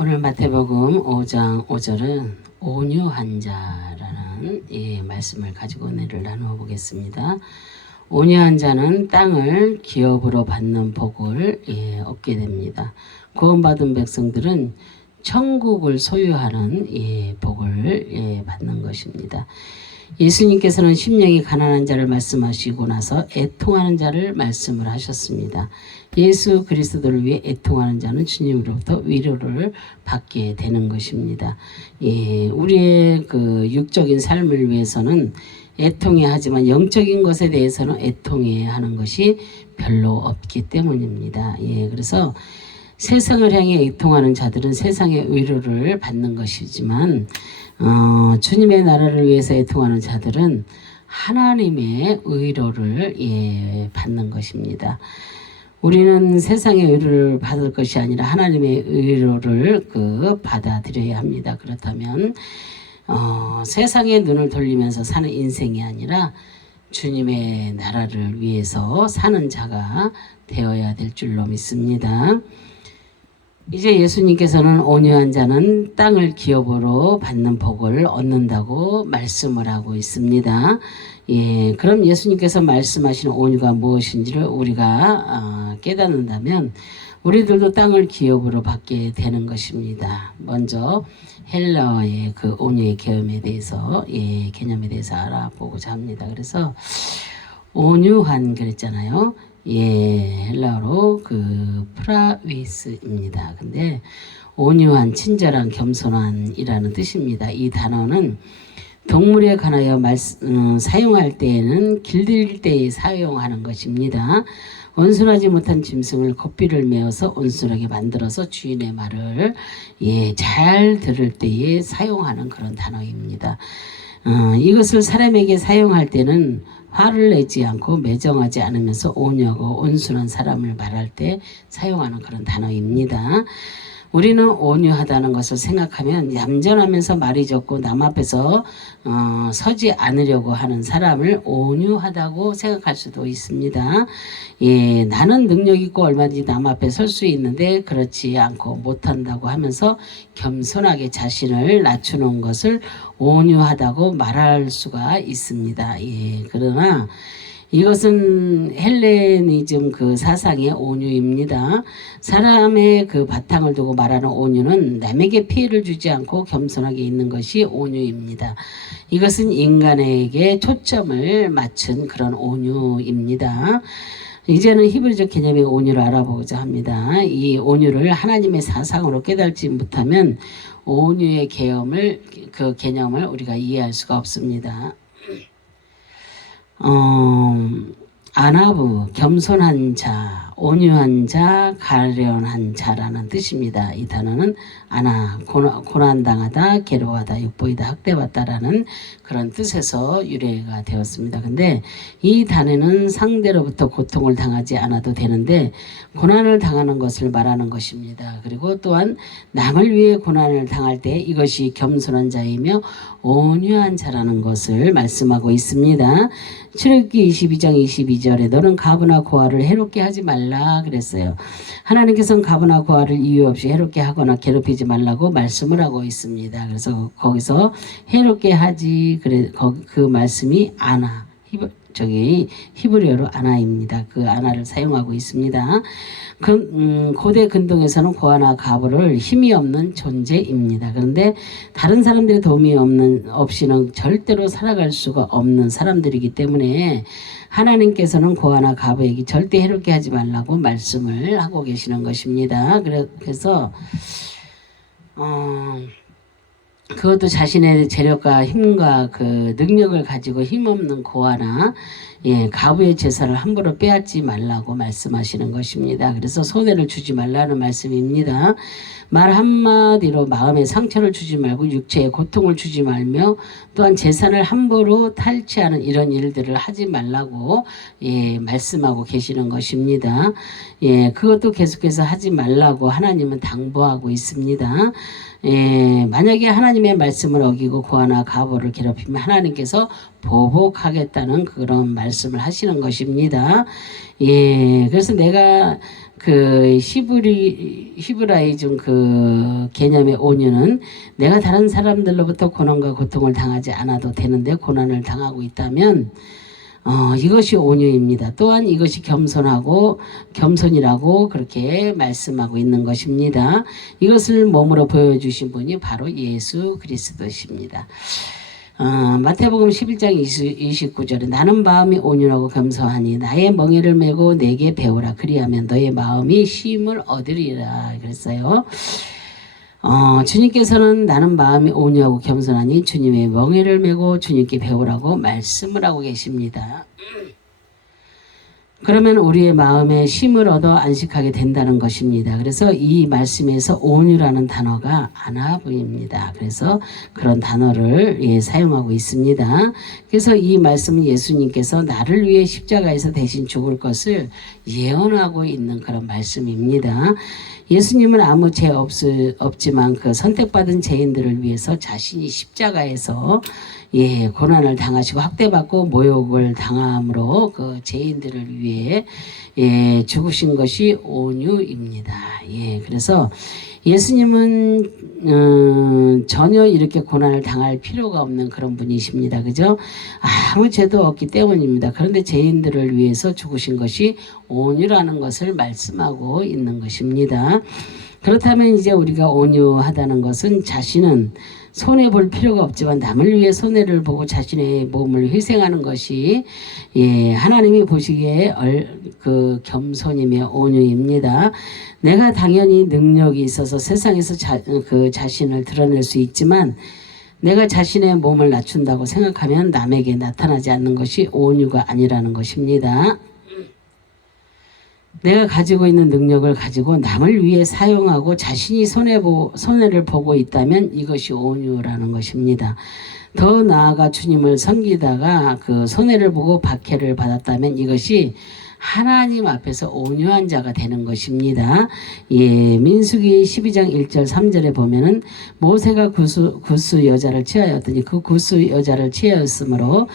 오늘 마태복음 5장 5절은 온유한 자라는 말씀을 가지고 은혜를 나누어 보겠습니다. 온유한 자는 땅을 기업으로 받는 복을 얻게 됩니다. 구원받은 백성들은 천국을 소유하는 복을 받는 것입니다. 예수님께서는 심령이 가난한 자를 말씀하시고 나서 애통하는 자를 말씀을 하셨습니다. 예수 그리스도를 위해 애통하는 자는 주님으로부터 위로를 받게 되는 것입니다. 우리의 그 육적인 삶을 위해서는 애통해야 하지만 영적인 것에 대해서는 애통해야 하는 것이 별로 없기 때문입니다. 그래서 세상을 향해 애통하는 자들은 세상의 위로를 받는 것이지만 주님의 나라를 위해서 애통하는 자들은 하나님의 의로를 받는 것입니다. 우리는 세상의 의로를 받을 것이 아니라 하나님의 의로를 받아들여야 합니다. 그렇다면 세상의 눈을 돌리면서 사는 인생이 아니라 주님의 나라를 위해서 사는 자가 되어야 될 줄로 믿습니다. 이제 예수님께서는 온유한 자는 땅을 기업으로 받는 복을 얻는다고 말씀을 하고 있습니다. 그럼 예수님께서 말씀하시는 온유가 무엇인지를 우리가 깨닫는다면 우리들도 땅을 기업으로 받게 되는 것입니다. 먼저 헬라어의 그 온유의 개념에 대해서 알아보고자 합니다. 그래서 온유한 그랬잖아요. 헬라어로 프라위스입니다. 근데 온유한, 친절한, 겸손한이라는 뜻입니다. 이 단어는 동물에 관하여 사용할 때에는 길들일 때에 사용하는 것입니다. 온순하지 못한 짐승을 고삐를 메어서 온순하게 만들어서 주인의 말을 잘 들을 때에 사용하는 그런 단어입니다. 이것을 사람에게 사용할 때는 화를 내지 않고 매정하지 않으면서 온유하고 온순한 사람을 말할 때 사용하는 그런 단어입니다. 우리는 온유하다는 것을 생각하면 얌전하면서 말이 적고 남 앞에서 서지 않으려고 하는 사람을 온유하다고 생각할 수도 있습니다. 나는 능력 있고 얼마든지 남 앞에 설 수 있는데 그렇지 않고 못한다고 하면서 겸손하게 자신을 낮추는 것을 온유하다고 말할 수가 있습니다. 그러나 이것은 헬레니즘 그 사상의 온유입니다. 사람의 그 바탕을 두고 말하는 온유는 남에게 피해를 주지 않고 겸손하게 있는 것이 온유입니다. 이것은 인간에게 초점을 맞춘 그런 온유입니다. 이제는 히브리적 개념의 온유를 알아보고자 합니다. 이 온유를 하나님의 사상으로 깨달지 못하면 온유의 개념을 우리가 이해할 수가 없습니다. 아나브, 겸손한 자, 온유한 자, 가련한 자라는 뜻입니다. 이 단어는 아나, 고난당하다, 괴로워하다, 욕보이다, 학대받다라는 그런 뜻에서 유래가 되었습니다. 근데 이 단어는 상대로부터 고통을 당하지 않아도 되는데 고난을 당하는 것을 말하는 것입니다. 그리고 또한 남을 위해 고난을 당할 때 이것이 겸손한 자이며 온유한 자라는 것을 말씀하고 있습니다. 출애굽기 22장 22절에 너는 가브나 고아를 해롭게 하지 말라 그랬어요. 하나님께서는 가브나 고아를 이유 없이 해롭게 하거나 괴롭히지 말라고 말씀을 하고 있습니다. 그래서 거기서 해롭게 하지 그 말씀이 아나 히브리어로 아나입니다. 그 아나를 사용하고 있습니다. 고대 근동에서는 고아나 가브를 힘이 없는 존재입니다. 그런데 다른 사람들의 도움이 없이는 절대로 살아갈 수가 없는 사람들이기 때문에 하나님께서는 고아나 가브에게 절대 해롭게 하지 말라고 말씀을 하고 계시는 것입니다. 그래서 그것도 자신의 재력과 힘과 그 능력을 가지고 힘없는 고아나 가부의 제사를 함부로 빼앗지 말라고 말씀하시는 것입니다. 그래서 손해를 주지 말라는 말씀입니다. 말 한마디로 마음에 상처를 주지 말고 육체에 고통을 주지 말며 또한 재산을 함부로 탈취하는 이런 일들을 하지 말라고 말씀하고 계시는 것입니다. 그것도 계속해서 하지 말라고 하나님은 당부하고 있습니다. 만약에 하나님의 말씀을 어기고 고아나 가부를 괴롭히면 하나님께서 보복하겠다는 그런 말씀을 하시는 것입니다. 그래서 내가 그 히브라이 중 그 개념의 온유는 내가 다른 사람들로부터 고난과 고통을 당하지 않아도 되는데 고난을 당하고 있다면 이것이 온유입니다. 또한 이것이 겸손이라고 그렇게 말씀하고 있는 것입니다. 이것을 몸으로 보여주신 분이 바로 예수 그리스도십니다. 마태복음 11장 29절에 나는 마음이 온유하고 겸손하니 나의 멍에를 메고 내게 배우라. 그리하면 너의 마음이 쉼을 얻으리라. 그랬어요. 주님께서는 나는 마음이 온유하고 겸손하니 주님의 멍에를 메고 주님께 배우라고 말씀을 하고 계십니다. 그러면 우리의 마음에 쉼을 얻어 안식하게 된다는 것입니다. 그래서 이 말씀에서 온유라는 단어가 아나브입니다. 그래서 그런 단어를 사용하고 있습니다. 그래서 이 말씀은 예수님께서 나를 위해 십자가에서 대신 죽을 것을 예언하고 있는 그런 말씀입니다. 예수님은 아무 죄 없지만 그 선택받은 죄인들을 위해서 자신이 십자가에서 고난을 당하시고 학대받고 모욕을 당함으로 그 죄인들을 위해 죽으신 것이 온유입니다. 그래서 예수님은 전혀 이렇게 고난을 당할 필요가 없는 그런 분이십니다. 그죠? 아무 죄도 없기 때문입니다. 그런데 죄인들을 위해서 죽으신 것이 온유라는 것을 말씀하고 있는 것입니다. 그렇다면 이제 우리가 온유하다는 것은 자신은 손해볼 필요가 없지만 남을 위해 손해를 보고 자신의 몸을 희생하는 것이 하나님이 보시기에 그 겸손이며 온유입니다. 내가 당연히 능력이 있어서 세상에서 그 자신을 드러낼 수 있지만 내가 자신의 몸을 낮춘다고 생각하면 남에게 나타나지 않는 것이 온유가 아니라는 것입니다. 내가 가지고 있는 능력을 가지고 남을 위해 사용하고 자신이 손해를 보고 있다면 이것이 온유라는 것입니다. 더 나아가 주님을 섬기다가 그 손해를 보고 박해를 받았다면 이것이 하나님 앞에서 온유한 자가 되는 것입니다. 민수기 12장 1절 3절에 보면은 모세가 구스 여자를 취하였더니 그 구스 여자를 취하였으므로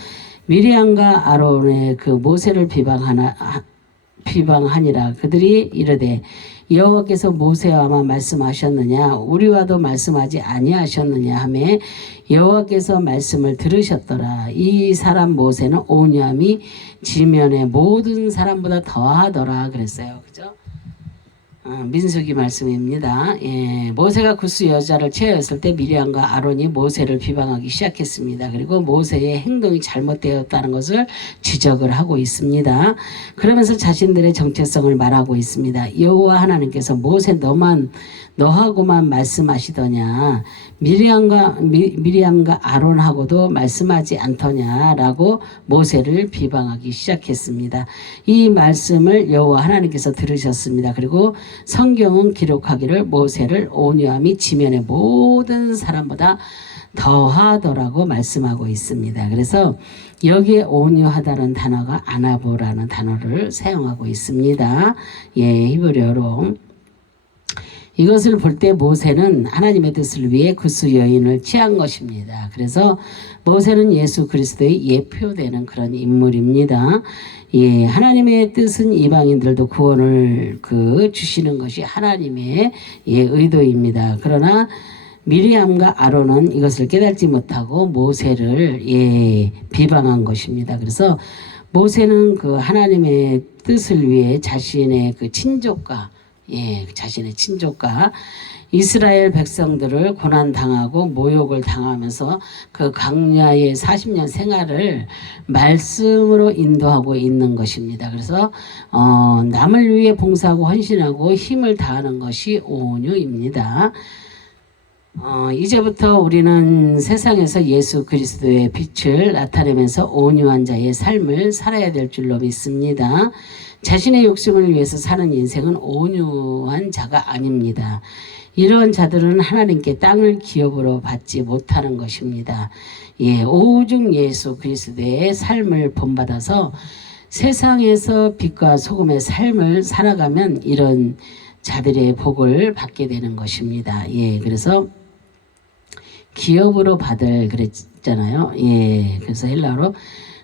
미리암과 아론의 그 모세를 비방하니라. 그들이 이르되 여호와께서 모세와만 말씀하셨느냐 우리와도 말씀하지 아니하셨느냐 하매 여호와께서 말씀을 들으셨더라. 이 사람 모세는 온유함이 지면의 모든 사람보다 더하더라 그랬어요. 그죠? 민수기 말씀입니다. 모세가 구스 여자를 취하였을 때 미리암과 아론이 모세를 비방하기 시작했습니다. 그리고 모세의 행동이 잘못되었다는 것을 지적을 하고 있습니다. 그러면서 자신들의 정체성을 말하고 있습니다. 여호와 하나님께서 모세 너하고만 말씀하시더냐 미리암과 아론하고도 말씀하지 않더냐라고 모세를 비방하기 시작했습니다. 이 말씀을 여호와 하나님께서 들으셨습니다. 그리고 성경은 기록하기를 모세를 온유함이 지면의 모든 사람보다 더하더라고 말씀하고 있습니다. 그래서 여기에 온유하다는 단어가 아나보라는 단어를 사용하고 있습니다. 히브리어로 이것을 볼 때 모세는 하나님의 뜻을 위해 구스 여인을 취한 것입니다. 그래서 모세는 예수 그리스도의 예표되는 그런 인물입니다. 하나님의 뜻은 이방인들도 구원을 주시는 것이 하나님의 의도입니다. 그러나 미리암과 아론은 이것을 깨닫지 못하고 모세를 비방한 것입니다. 그래서 모세는 그 하나님의 뜻을 위해 자신의 친족과 이스라엘 백성들을 고난당하고 모욕을 당하면서 그 광야의 40년 생활을 말씀으로 인도하고 있는 것입니다. 그래서 남을 위해 봉사하고 헌신하고 힘을 다하는 것이 온유입니다. 이제부터 우리는 세상에서 예수 그리스도의 빛을 나타내면서 온유한 자의 삶을 살아야 될 줄로 믿습니다. 자신의 욕심을 위해서 사는 인생은 온유한 자가 아닙니다. 이런 자들은 하나님께 땅을 기업으로 받지 못하는 것입니다. 오직 예수 그리스도의 삶을 본받아서 세상에서 빛과 소금의 삶을 살아가면 이런 자들의 복을 받게 되는 것입니다. 그래서 기업으로 받을 그랬잖아요. 그래서 헬라어로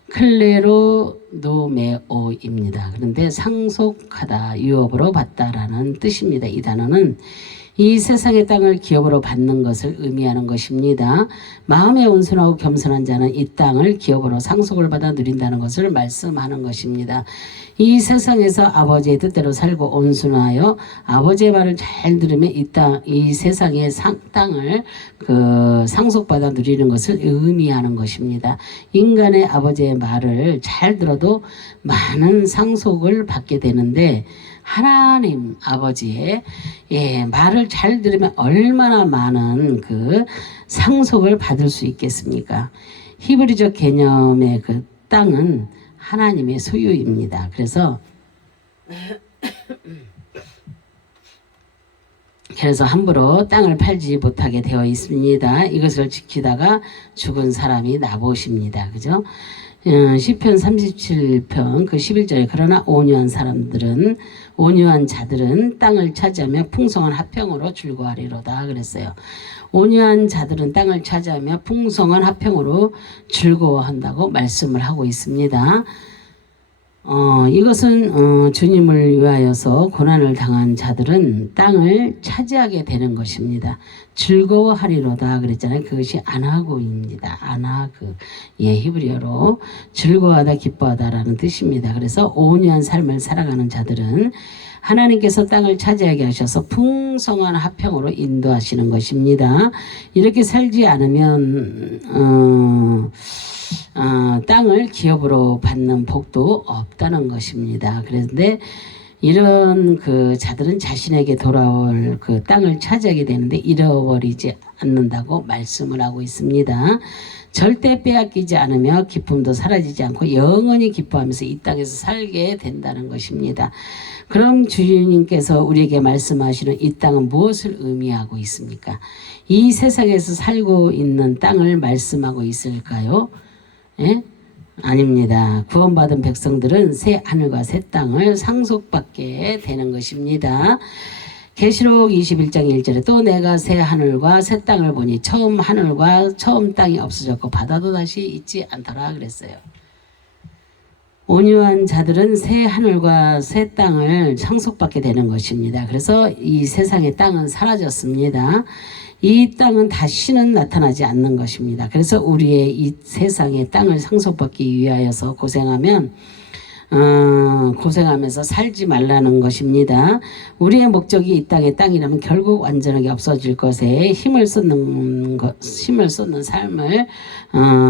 클레로노메오입니다. 그런데 상속하다, 유업으로 받다라는 뜻입니다. 이 단어는 이 세상의 땅을 기업으로 받는 것을 의미하는 것입니다. 마음에 온순하고 겸손한 자는 이 땅을 기업으로 상속을 받아 누린다는 것을 말씀하는 것입니다. 이 세상에서 아버지의 뜻대로 살고 온순하여 아버지의 말을 잘 들으면 이 세상의 땅을 상속받아 누리는 것을 의미하는 것입니다. 인간의 아버지의 말을 잘 들어도 많은 상속을 받게 되는데 하나님 아버지의 말을 잘 들으면 얼마나 많은 상속을 받을 수 있겠습니까? 히브리적 개념의 땅은 하나님의 소유입니다. 그래서 함부로 땅을 팔지 못하게 되어 있습니다. 이것을 지키다가 죽은 사람이 나봇입니다. 그죠? 시편 37편 11절에 그러나 온유한 자들은 땅을 차지하며 풍성한 화평으로 즐거워하리로다 그랬어요. 온유한 자들은 땅을 차지하며 풍성한 화평으로 즐거워한다고 말씀을 하고 있습니다. 이것은 주님을 위하여서 고난을 당한 자들은 땅을 차지하게 되는 것입니다. 즐거워하리로다 그랬잖아요. 그것이 안하고입니다. 안하그 히브리어로 즐거워하다 기뻐하다라는 뜻입니다. 그래서 온유한 삶을 살아가는 자들은 하나님께서 땅을 차지하게 하셔서 풍성한 화평으로 인도하시는 것입니다. 이렇게 살지 않으면 땅을 기업으로 받는 복도 없다는 것입니다. 그런데 이런 자들은 자신에게 돌아올 땅을 차지하게 되는데 잃어버리지 않는다고 말씀을 하고 있습니다. 절대 빼앗기지 않으며 기쁨도 사라지지 않고 영원히 기뻐하면서 이 땅에서 살게 된다는 것입니다. 그럼 주님께서 우리에게 말씀하시는 이 땅은 무엇을 의미하고 있습니까? 이 세상에서 살고 있는 땅을 말씀하고 있을까요? 예? 아닙니다. 구원받은 백성들은 새 하늘과 새 땅을 상속받게 되는 것입니다. 계시록 21장 1절에 또 내가 새 하늘과 새 땅을 보니 처음 하늘과 처음 땅이 없어졌고 바다도 다시 있지 않더라 그랬어요. 온유한 자들은 새 하늘과 새 땅을 상속받게 되는 것입니다. 그래서 이 세상의 땅은 사라졌습니다. 이 땅은 다시는 나타나지 않는 것입니다. 그래서 우리의 이 세상의 땅을 상속받기 위하여서 고생하면서 살지 말라는 것입니다. 우리의 목적이 이 땅의 땅이라면 결국 완전하게 없어질 것에 힘을 쏟는 삶을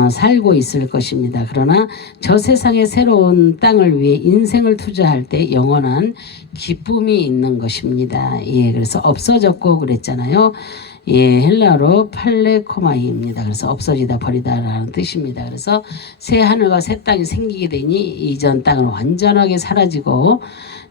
살고 있을 것입니다. 그러나 저 세상의 새로운 땅을 위해 인생을 투자할 때 영원한 기쁨이 있는 것입니다. 그래서 없어졌고 그랬잖아요. 헬라어로 팔레코마이입니다. 그래서 없어지다 버리다라는 뜻입니다. 그래서 새 하늘과 새 땅이 생기게 되니 이전 땅은 완전하게 사라지고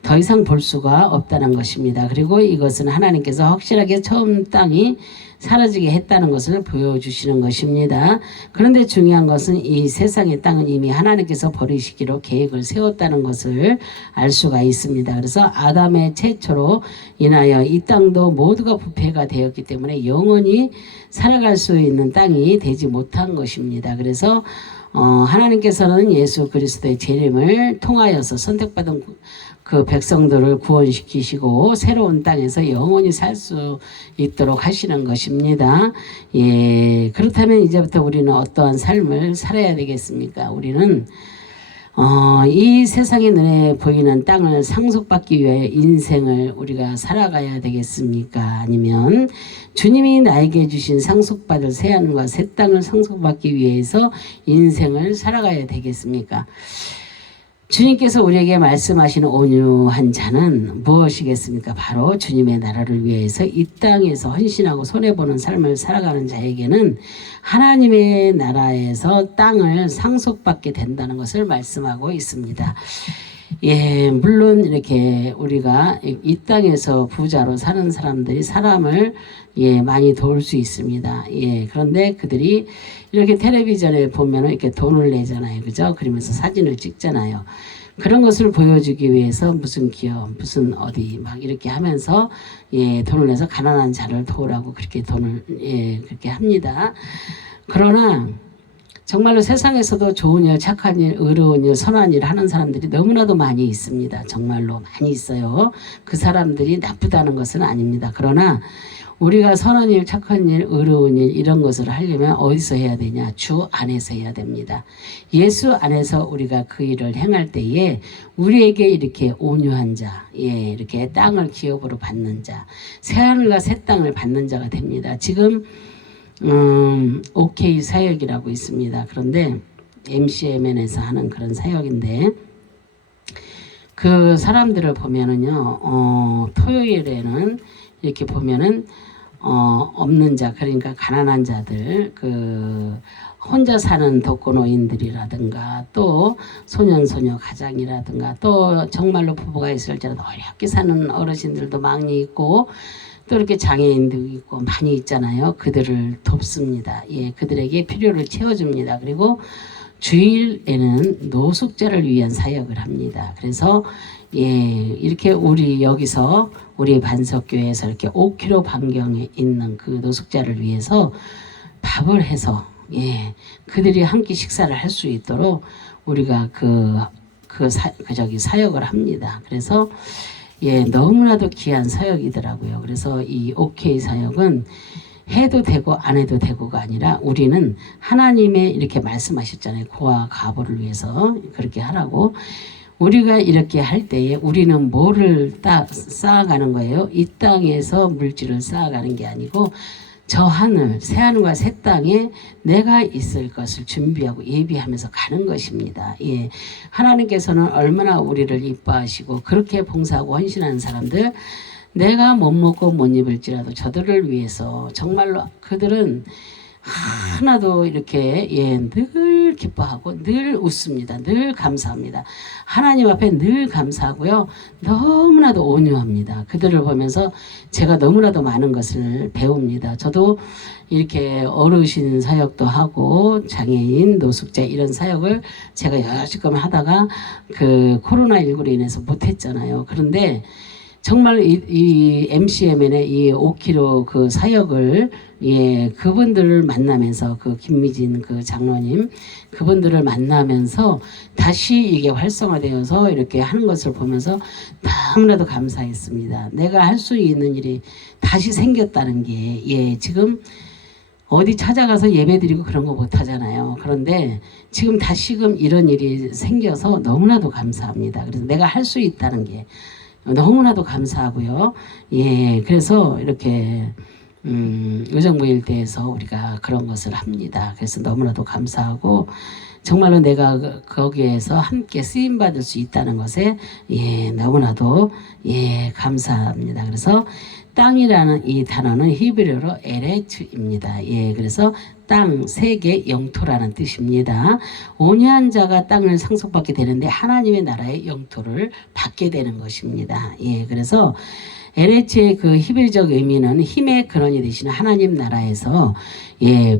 더 이상 볼 수가 없다는 것입니다. 그리고 이것은 하나님께서 확실하게 처음 땅이 사라지게 했다는 것을 보여주시는 것입니다. 그런데 중요한 것은 이 세상의 땅은 이미 하나님께서 버리시기로 계획을 세웠다는 것을 알 수가 있습니다. 그래서 아담의 최초로 인하여 이 땅도 모두가 부패가 되었기 때문에 영원히 살아갈 수 있는 땅이 되지 못한 것입니다. 그래서 하나님께서는 예수 그리스도의 재림을 통하여서 선택받은 백성들을 구원시키시고 새로운 땅에서 영원히 살 수 있도록 하시는 것입니다. 그렇다면 이제부터 우리는 어떠한 삶을 살아야 되겠습니까? 우리는 이 세상의 눈에 보이는 땅을 상속받기 위해 인생을 우리가 살아가야 되겠습니까? 아니면 주님이 나에게 주신 상속받을 새 하늘과 새 땅을 상속받기 위해서 인생을 살아가야 되겠습니까? 주님께서 우리에게 말씀하시는 온유한 자는 무엇이겠습니까? 바로 주님의 나라를 위해서 이 땅에서 헌신하고 손해보는 삶을 살아가는 자에게는 하나님의 나라에서 땅을 상속받게 된다는 것을 말씀하고 있습니다. 물론 이렇게 우리가 이 땅에서 부자로 사는 사람들이 사람을 많이 도울 수 있습니다. 그런데 그들이 이렇게 텔레비전에 보면은 이렇게 돈을 내잖아요. 그죠? 그러면서 사진을 찍잖아요. 그런 것을 보여주기 위해서 무슨 기업, 무슨 어디 막 이렇게 하면서 돈을 내서 가난한 자를 도우라고 그렇게 돈을 그렇게 합니다. 그러나 정말로 세상에서도 좋은 일, 착한 일, 의로운 일, 선한 일 하는 사람들이 너무나도 많이 있습니다. 정말로 많이 있어요. 그 사람들이 나쁘다는 것은 아닙니다. 그러나 우리가 선한 일, 착한 일, 의로운 일 이런 것을 하려면 어디서 해야 되냐? 주 안에서 해야 됩니다. 예수 안에서 우리가 그 일을 행할 때에 우리에게 이렇게 온유한 자, 이렇게 땅을 기업으로 받는 자, 새하늘과 새 땅을 받는 자가 됩니다. 지금 OK 사역이라고 있습니다. 그런데 MCMN에서 하는 그런 사역인데 그 사람들을 보면은요, 토요일에는 이렇게 보면은 없는 자, 그러니까 가난한 자들, 그 혼자 사는 독거노인들이라든가 또 소년소녀 가장이라든가 또 정말로 부부가 있을지라도 어렵게 사는 어르신들도 많이 있고 또 이렇게 장애인도 있고 많이 있잖아요. 그들을 돕습니다. 그들에게 필요를 채워줍니다. 그리고 주일에는 노숙자를 위한 사역을 합니다. 그래서 이렇게 우리 여기서 우리 반석교회에서 이렇게 5km 반경에 있는 그 노숙자를 위해서 밥을 해서 그들이 한 끼 식사를 할 수 있도록 우리가 사역을 합니다. 그래서 너무나도 귀한 사역이더라고요. 그래서 이 OK 사역은 해도 되고 안 해도 되고가 아니라 우리는 하나님의 이렇게 말씀하셨잖아요. 고아 가보를 위해서 그렇게 하라고. 우리가 이렇게 할 때에 우리는 뭐를 쌓아가는 거예요? 이 땅에서 물질을 쌓아가는 게 아니고 저 하늘, 새하늘과 새 땅에 내가 있을 것을 준비하고 예비하면서 가는 것입니다. 하나님께서는 얼마나 우리를 이뻐하시고 그렇게 봉사하고 헌신하는 사람들, 내가 못 먹고 못 입을지라도 저들을 위해서 정말로 그들은 하나도 이렇게 늘 기뻐하고 늘 웃습니다. 늘 감사합니다. 하나님 앞에 늘 감사하고요. 너무나도 온유합니다. 그들을 보면서 제가 너무나도 많은 것을 배웁니다. 저도 이렇게 어르신 사역도 하고 장애인, 노숙자 이런 사역을 제가 여지껏 하다가 그 코로나19로 인해서 못했잖아요. 그런데 정말 이 MCMN의 이 5km 그 사역을 그분들을 만나면서 그 김미진 그 장로님 그분들을 만나면서 다시 이게 활성화되어서 이렇게 하는 것을 보면서 너무나도 감사했습니다. 내가 할 수 있는 일이 다시 생겼다는 게 지금 어디 찾아가서 예배드리고 그런 거 못 하잖아요. 그런데 지금 다시금 이런 일이 생겨서 너무나도 감사합니다. 그래서 내가 할 수 있다는 게 너무나도 감사하고요. 그래서 이렇게 의정부일대에서 우리가 그런 것을 합니다. 그래서 너무나도 감사하고 정말로 내가 거기에서 함께 쓰임 받을 수 있다는 것에 너무나도 감사합니다. 그래서 땅이라는 이 단어는 히브리어로 에레츠입니다. 그래서 땅, 세계, 영토라는 뜻입니다. 온유한 자가 땅을 상속받게 되는데 하나님의 나라의 영토를 받게 되는 것입니다. 그래서 에레츠의 그 히브리적 의미는 힘의 근원이 되시는 하나님 나라에서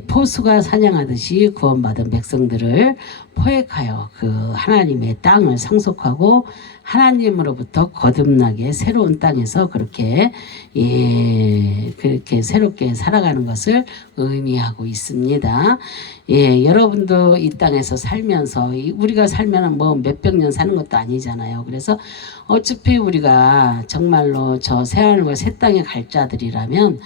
포수가 사냥하듯이 구원받은 백성들을 포획하여 그 하나님의 땅을 상속하고 하나님으로부터 거듭나게 새로운 땅에서 그렇게 새롭게 살아가는 것을 의미하고 있습니다. 여러분도 이 땅에서 살면서 우리가 살면 뭐 몇백 년 사는 것도 아니잖아요. 그래서 어차피 우리가 정말로 저 새하늘과 새 땅에 갈 자들이라면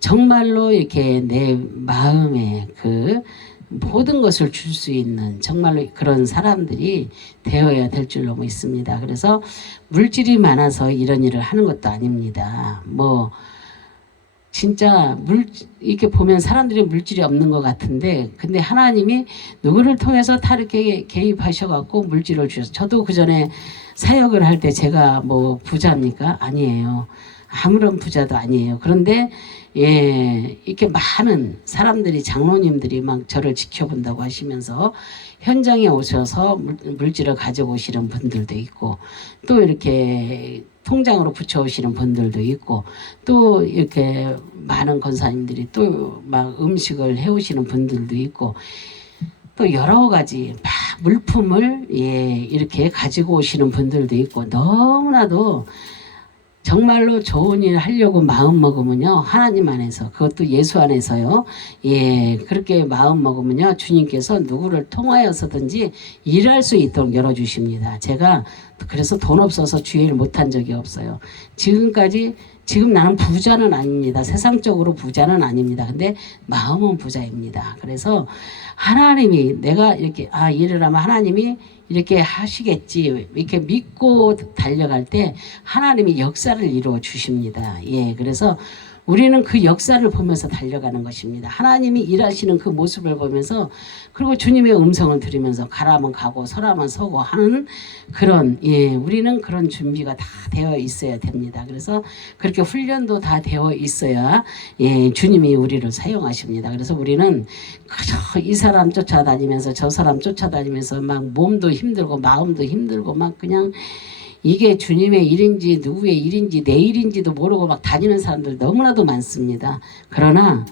정말로 이렇게 내 마음에 그 모든 것을 줄 수 있는 정말로 그런 사람들이 되어야 될 줄로 믿습니다. 그래서 물질이 많아서 이런 일을 하는 것도 아닙니다. 뭐 진짜 이렇게 보면 사람들이 물질이 없는 것 같은데 근데 하나님이 누구를 통해서 다 이렇게 개입하셔갖고 물질을 주셔서 저도 그 전에 사역을 할 때 제가 뭐 부자입니까? 아니에요. 아무런 부자도 아니에요. 그런데 이렇게 많은 사람들이 장로님들이 막 저를 지켜본다고 하시면서 현장에 오셔서 물질을 가져오시는 분들도 있고 또 이렇게 통장으로 붙여오시는 분들도 있고 또 이렇게 많은 권사님들이 또 막 음식을 해오시는 분들도 있고 또 여러 가지 막 물품을 이렇게 가지고 오시는 분들도 있고 너무나도 정말로 좋은 일 하려고 마음 먹으면요, 하나님 안에서, 그것도 예수 안에서요, 예, 그렇게 마음 먹으면요, 주님께서 누구를 통하여서든지 일할 수 있도록 열어주십니다. 제가 그래서 돈 없어서 주일 못한 적이 없어요. 지금까지, 지금 나는 부자는 아닙니다. 세상적으로 부자는 아닙니다. 근데 마음은 부자입니다. 그래서 하나님이 내가 이렇게, 일을 하면 하나님이 이렇게 하시겠지, 이렇게 믿고 달려갈 때 하나님이 역사를 이루어 주십니다. 예, 그래서 우리는 그 역사를 보면서 달려가는 것입니다. 하나님이 일하시는 그 모습을 보면서, 그리고 주님의 음성을 들으면서 가라면 가고 서라면 서고 하는 그런, 예, 우리는 그런 준비가 다 되어 있어야 됩니다. 그래서 그렇게 훈련도 다 되어 있어야, 예, 주님이 우리를 사용하십니다. 그래서 우리는 그저 이 사람 쫓아다니면서 저 사람 쫓아다니면서 막 몸도 힘들고 마음도 힘들고 막 그냥 이게 주님의 일인지 누구의 일인지 내 일인지도 모르고 막 다니는 사람들 너무나도 많습니다. 그러나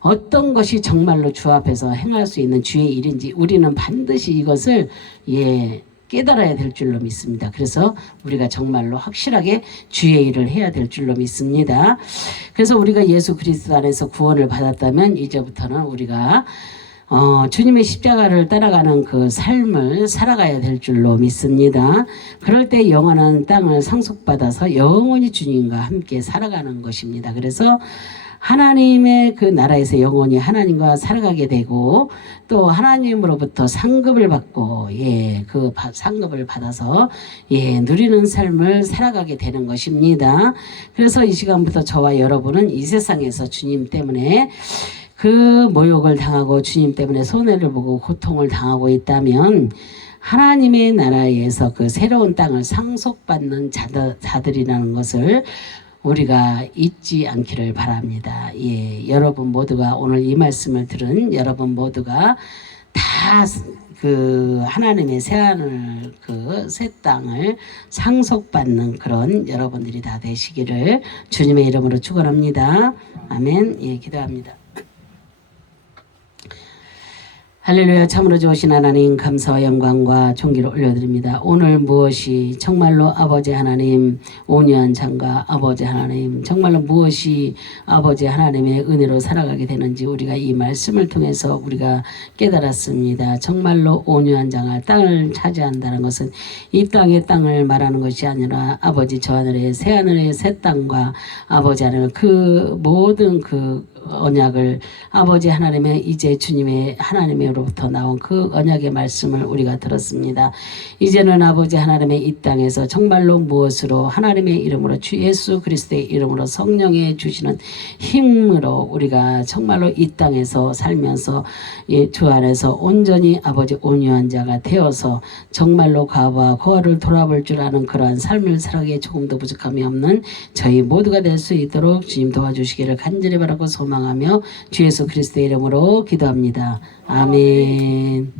어떤 것이 정말로 주 앞에서 행할 수 있는 주의 일인지 우리는 반드시 이것을, 예, 깨달아야 될 줄로 믿습니다. 그래서 우리가 정말로 확실하게 주의 일을 해야 될 줄로 믿습니다. 그래서 우리가 예수 그리스도 안에서 구원을 받았다면 이제부터는 우리가 주님의 십자가를 따라가는 그 삶을 살아가야 될 줄로 믿습니다. 그럴 때 영원한 땅을 상속받아서 영원히 주님과 함께 살아가는 것입니다. 그래서 하나님의 그 나라에서 영원히 하나님과 살아가게 되고, 또 하나님으로부터 상급을 받고, 예, 그 상급을 받아서, 예, 누리는 삶을 살아가게 되는 것입니다. 그래서 이 시간부터 저와 여러분은 이 세상에서 주님 때문에 그 모욕을 당하고 주님 때문에 손해를 보고 고통을 당하고 있다면 하나님의 나라에서 그 새로운 땅을 상속받는 자들이라는 것을 우리가 잊지 않기를 바랍니다. 예, 여러분 모두가 오늘 이 말씀을 들은 여러분 모두가 다 그 하나님의 새하늘 그 새 땅을 상속받는 그런 여러분들이 다 되시기를 주님의 이름으로 축원합니다. 아멘. 예, 기도합니다. 할렐루야. 참으로 좋으신 하나님, 감사와 영광과 존귀를 올려드립니다. 오늘 무엇이 정말로 아버지 하나님 온유한 장가 아버지 하나님 정말로 무엇이 아버지 하나님의 은혜로 살아가게 되는지 우리가 이 말씀을 통해서 우리가 깨달았습니다. 정말로 온유한 장가 땅을 차지한다는 것은 이 땅의 땅을 말하는 것이 아니라 아버지 저 하늘의 새 땅과 아버지 하나님 그 모든 그 언약을 아버지 하나님의 이제 주님의 하나님으로부터 나온 그 언약의 말씀을 우리가 들었습니다. 이제는 아버지 하나님의 이 땅에서 정말로 무엇으로 하나님의 이름으로 주 예수 그리스도의 이름으로 성령의 주시는 힘으로 우리가 정말로 이 땅에서 살면서 주 안에서 온전히 아버지 온유한 자가 되어서 정말로 과와 거를 돌아볼 줄 아는 그러한 삶을 살아가기에 조금도 부족함이 없는 저희 모두가 될 수 있도록 주님 도와주시기를 간절히 바라고 소망하며 주 예수 그리스도의 이름으로 기도합니다. 아멘.